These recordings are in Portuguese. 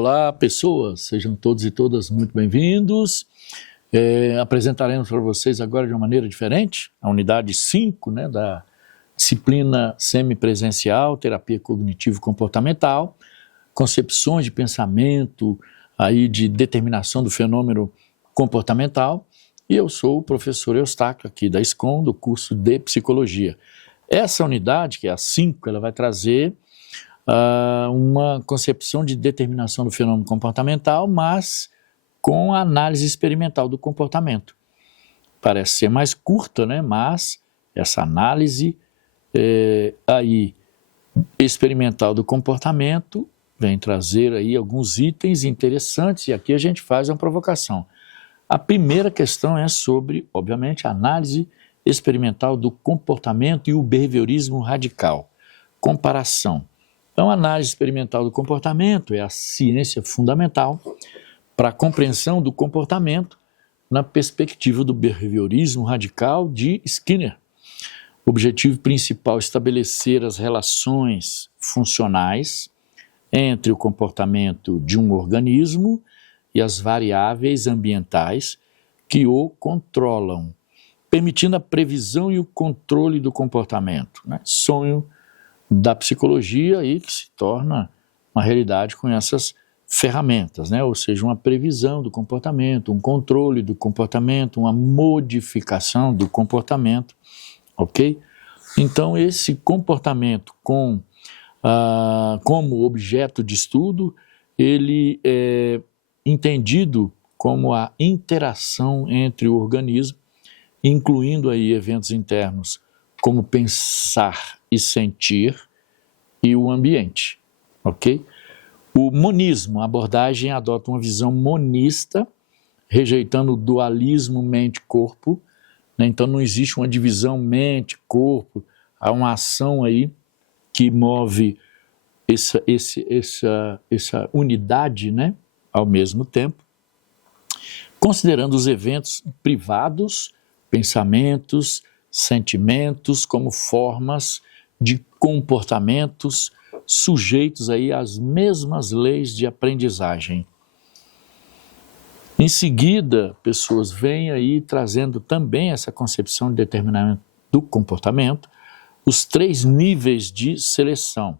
Olá, pessoas, sejam todos e todas muito bem-vindos. Apresentaremos para vocês agora de uma maneira diferente a unidade 5, da disciplina semipresencial, terapia cognitivo-comportamental, concepções de pensamento, aí de determinação do fenômeno comportamental. E eu sou o professor Eustáquio aqui da SCOM, do curso de Psicologia. Essa unidade, que é a 5, ela vai trazer uma concepção de determinação do fenômeno comportamental, mas com a análise experimental do comportamento. Parece ser mais curta, mas essa análise aí experimental do comportamento vem trazer aí alguns itens interessantes, e aqui a gente faz uma provocação. A primeira questão é sobre, obviamente, a análise experimental do comportamento e o behaviorismo radical. Comparação. Então, a análise experimental do comportamento é a ciência fundamental para a compreensão do comportamento na perspectiva do behaviorismo radical de Skinner. O objetivo principal é estabelecer as relações funcionais entre o comportamento de um organismo e as variáveis ambientais que o controlam, permitindo a previsão e o controle do comportamento. Sonho da psicologia aí que se torna uma realidade com essas ferramentas, ou seja, uma previsão do comportamento, um controle do comportamento, uma modificação do comportamento, ok? Então, esse comportamento como objeto de estudo, ele é entendido como a interação entre o organismo, incluindo aí eventos internos como pensar e sentir e o ambiente, ok? O monismo, a abordagem adota uma visão monista, rejeitando o dualismo mente-corpo, Então não existe uma divisão mente-corpo, há uma ação aí que move essa unidade, ao mesmo tempo, considerando os eventos privados, pensamentos, sentimentos como formas de comportamentos sujeitos aí às mesmas leis de aprendizagem. Em seguida, pessoas vêm aí trazendo também essa concepção de determinamento do comportamento, os 3 níveis de seleção: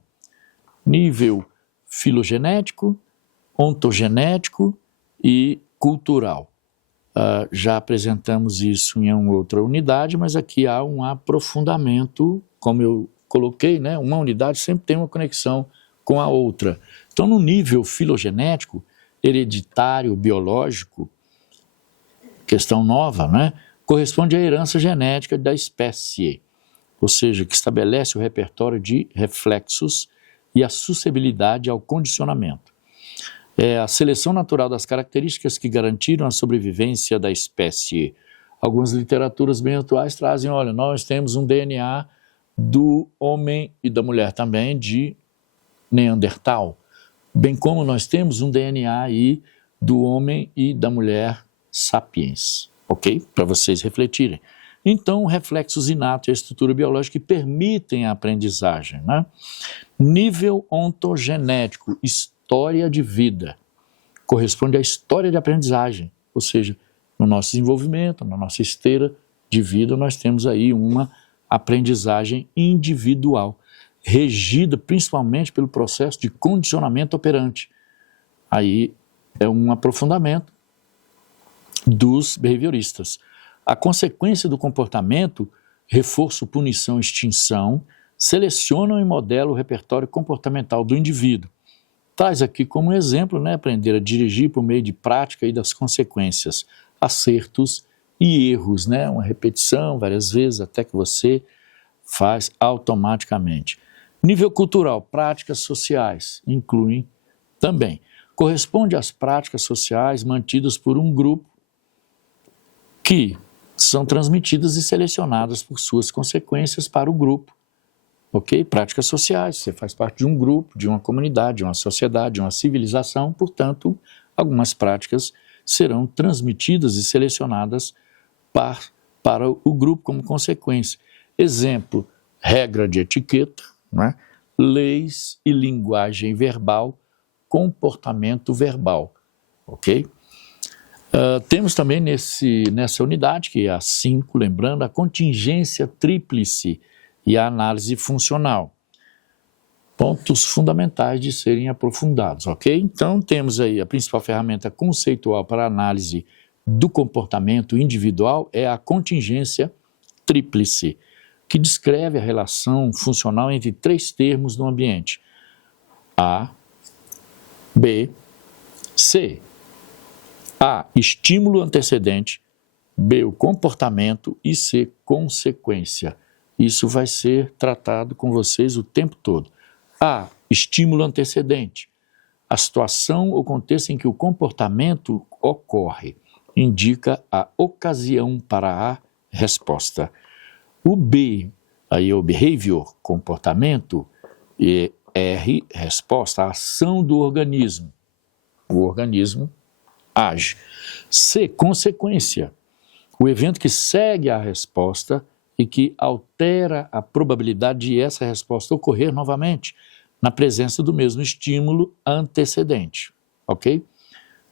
nível filogenético, ontogenético e cultural. Já apresentamos isso em uma outra unidade, mas aqui há um aprofundamento, como eu coloquei, uma unidade sempre tem uma conexão com a outra. Então, no nível filogenético, hereditário, biológico, questão nova, corresponde à herança genética da espécie, ou seja, que estabelece o repertório de reflexos e a suscetibilidade ao condicionamento. É a seleção natural das características que garantiram a sobrevivência da espécie. Algumas literaturas bem atuais trazem, olha, nós temos um DNA do homem e da mulher também de Neandertal, bem como nós temos um DNA aí do homem e da mulher sapiens, ok? Para vocês refletirem. Então, reflexos inatos e a estrutura biológica que permitem a aprendizagem, Nível ontogenético, história de vida, corresponde à história de aprendizagem, ou seja, no nosso desenvolvimento, na nossa esteira de vida, nós temos aí uma aprendizagem individual, regida principalmente pelo processo de condicionamento operante. Aí é um aprofundamento dos behavioristas. A consequência do comportamento, reforço, punição, extinção, selecionam e modelam o repertório comportamental do indivíduo. Traz aqui como exemplo, aprender a dirigir por meio de prática e das consequências, acertos e erros, uma repetição várias vezes até que você faz automaticamente. Nível cultural, práticas sociais, incluem também. Corresponde às práticas sociais mantidas por um grupo que são transmitidas e selecionadas por suas consequências para o grupo. Ok? Práticas sociais, você faz parte de um grupo, de uma comunidade, de uma sociedade, de uma civilização, portanto, algumas práticas serão transmitidas e selecionadas para o grupo como consequência. Exemplo, regra de etiqueta, leis e linguagem verbal comportamento verbal, ok? Temos também nessa unidade, que é a 5, lembrando, a contingência tríplice e a análise funcional. Pontos fundamentais de serem aprofundados, ok? Então, temos aí a principal ferramenta conceitual para análise do comportamento individual é a contingência tríplice, que descreve a relação funcional entre 3 termos no ambiente: A, B, C. A, estímulo antecedente, B, o comportamento e C, consequência. Isso vai ser tratado com vocês o tempo todo. A, estímulo antecedente. A situação ou contexto em que o comportamento ocorre indica a ocasião para a resposta. O B, aí é o behavior, comportamento, e R, resposta, a ação do organismo. O organismo age. C, consequência, o evento que segue a resposta e que altera a probabilidade de essa resposta ocorrer novamente na presença do mesmo estímulo antecedente, ok?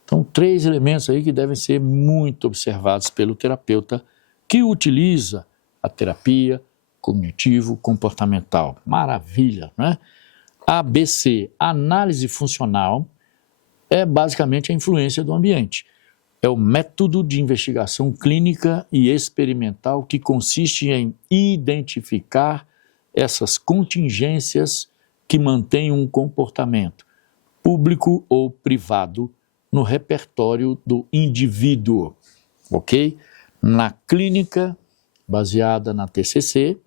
Então, 3 elementos aí que devem ser muito observados pelo terapeuta que utiliza a terapia cognitivo-comportamental. Maravilha, né? ABC, análise funcional, é basicamente a influência do ambiente. É o método de investigação clínica e experimental que consiste em identificar essas contingências que mantêm um comportamento, público ou privado, no repertório do indivíduo, ok? Na clínica, baseada na TCC,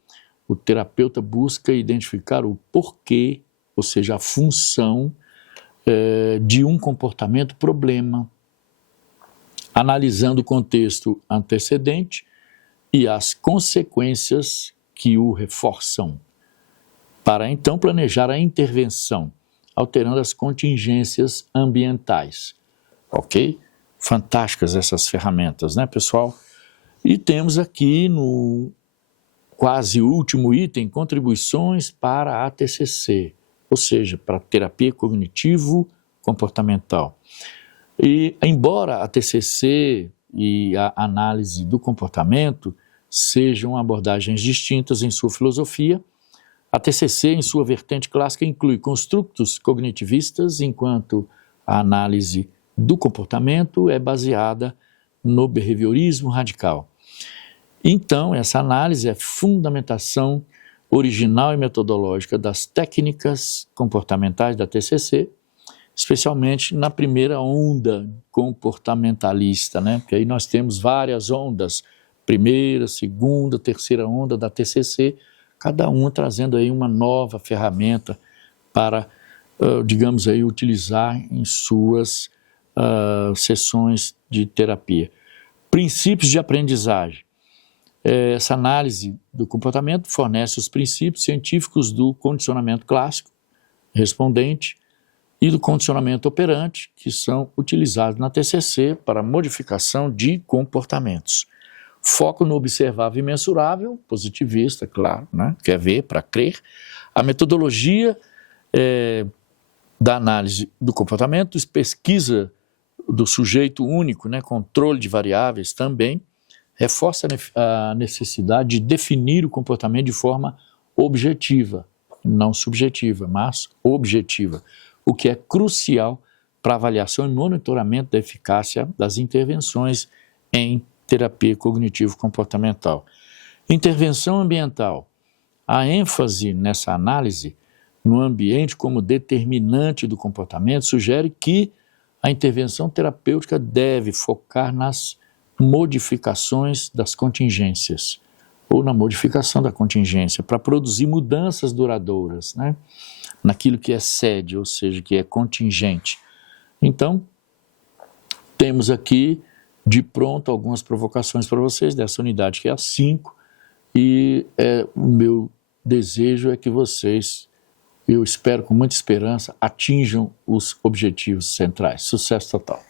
o terapeuta busca identificar o porquê, ou seja, a função de um comportamento problema, analisando o contexto antecedente e as consequências que o reforçam, para então planejar a intervenção, alterando as contingências ambientais. Ok? Fantásticas essas ferramentas, né, pessoal? E temos aqui no quase último item, contribuições para a TCC, ou seja, para a terapia cognitivo-comportamental. E embora a TCC e a análise do comportamento sejam abordagens distintas em sua filosofia, a TCC, em sua vertente clássica, inclui construtos cognitivistas, enquanto a análise do comportamento é baseada no behaviorismo radical. Então, essa análise é fundamentação original e metodológica das técnicas comportamentais da TCC, especialmente na primeira onda comportamentalista, né? Porque aí nós temos várias ondas, primeira, segunda, terceira onda da TCC, cada uma trazendo aí uma nova ferramenta para, digamos aí, utilizar em suas sessões de terapia. Princípios de aprendizagem. Essa análise do comportamento fornece os princípios científicos do condicionamento clássico, respondente, e do condicionamento operante, que são utilizados na TCC para modificação de comportamentos. Foco no observável e mensurável, positivista, claro, né? Quer ver para crer. A metodologia da análise do comportamento, pesquisa do sujeito único, né? Controle de variáveis também, reforça a necessidade de definir o comportamento de forma objetiva, não subjetiva, mas objetiva, o que é crucial para avaliação e monitoramento da eficácia das intervenções em terapia cognitivo-comportamental. Intervenção ambiental. A ênfase nessa análise no ambiente como determinante do comportamento sugere que a intervenção terapêutica deve focar nas modificações das contingências, ou na modificação da contingência, para produzir mudanças duradouras, né? Naquilo que é sede, ou seja, que é contingente. Então, temos aqui de pronto algumas provocações para vocês dessa unidade que é a 5, e o meu desejo é que vocês, eu espero com muita esperança, atinjam os objetivos centrais. Sucesso total!